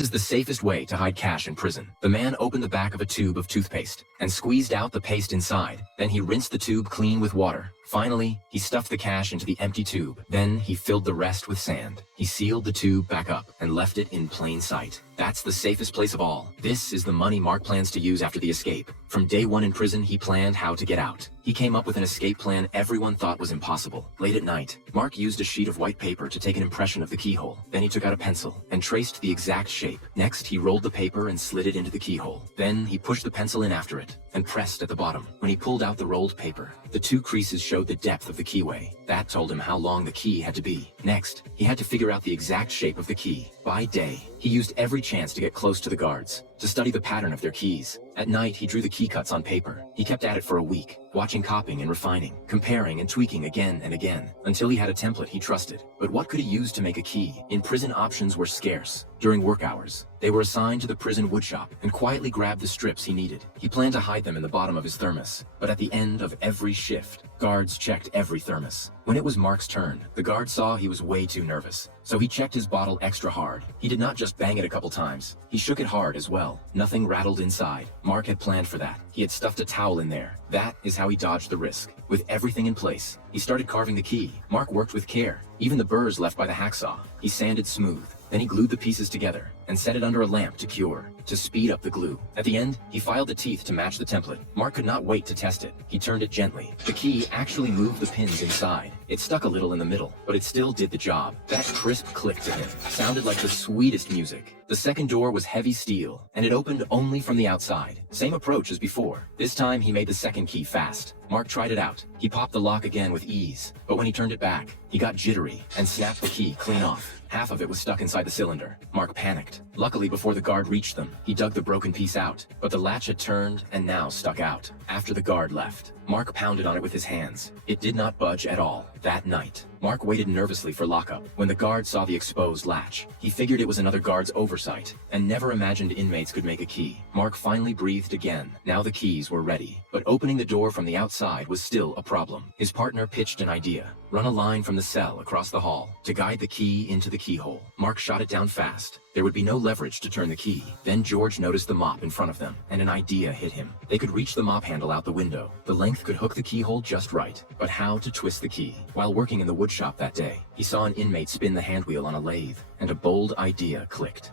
This is the safest way to hide cash in prison. The man opened the back of a tube of toothpaste and squeezed out the paste inside. Then he rinsed the tube clean with water. Finally, he stuffed the cash into the empty tube. Then he filled the rest with sand. He sealed the tube back up and left it in plain sight. That's the safest place of all. This is the money Mark plans to use after the escape. From day one in prison, he planned how to get out. He came up with an escape plan everyone thought was impossible. Late at night, Mark used a sheet of white paper to take an impression of the keyhole. Then he took out a pencil and traced the exact shape. Next, he rolled the paper and slid it into the keyhole. Then he pushed the pencil in after it and pressed at the bottom. When he pulled out the rolled paper, the two creases showed the depth of the keyway. That told him how long the key had to be. Next, he had to figure out the exact shape of the key. By day, he used every chance to get close to the guards, to study the pattern of their keys. At night, he drew the key cuts on paper. He kept at it for a week, watching copying and refining, comparing and tweaking again and again, until he had a template he trusted. But what could he use to make a key? In prison, options were scarce. During work hours, they were assigned to the prison woodshop and quietly grabbed the strips he needed. He planned to hide them in the bottom of his thermos, but at the end of every shift, guards checked every thermos. When it was Mark's turn, the guard saw he was way too nervous, so he checked his bottle extra hard. He did not just bang it a couple times, he shook it hard as well. Nothing rattled inside. Mark had planned for that. He had stuffed a towel in there. That is how he dodged the risk. With everything in place, he started carving the key. Mark worked with care, even the burrs left by the hacksaw. He sanded smooth. Then he glued the pieces together and set it under a lamp to cure, to speed up the glue. At the end, he filed the teeth to match the template. Mark could not wait to test it. He turned it gently. The key actually moved the pins inside. It stuck a little in the middle, but it still did the job. That crisp click to him sounded like the sweetest music. The second door was heavy steel, and it opened only from the outside. Same approach as before. This time, he made the second key fast. Mark tried it out. He popped the lock again with ease, but when he turned it back, he got jittery and snapped the key clean off. Half of it was stuck inside the cylinder. Mark panicked. Luckily, before the guard reached them, he dug the broken piece out, but the latch had turned and now stuck out. After the guard left, Mark pounded on it with his hands. It did not budge at all. That night, Mark waited nervously for lockup. When the guard saw the exposed latch, he figured it was another guard's oversight, and never imagined inmates could make a key. Mark finally breathed again. Now the keys were ready, but opening the door from the outside was still a problem. His partner pitched an idea. Run a line from the cell across the hall to guide the key into the keyhole. Mark shot it down fast. There would be no leverage to turn the key. Then George noticed the mop in front of them, and an idea hit him. They could reach the mop handle out the window. The length could hook the keyhole just right, but how to twist the key? While working in the woodshop that day, he saw an inmate spin the handwheel on a lathe, and a bold idea clicked.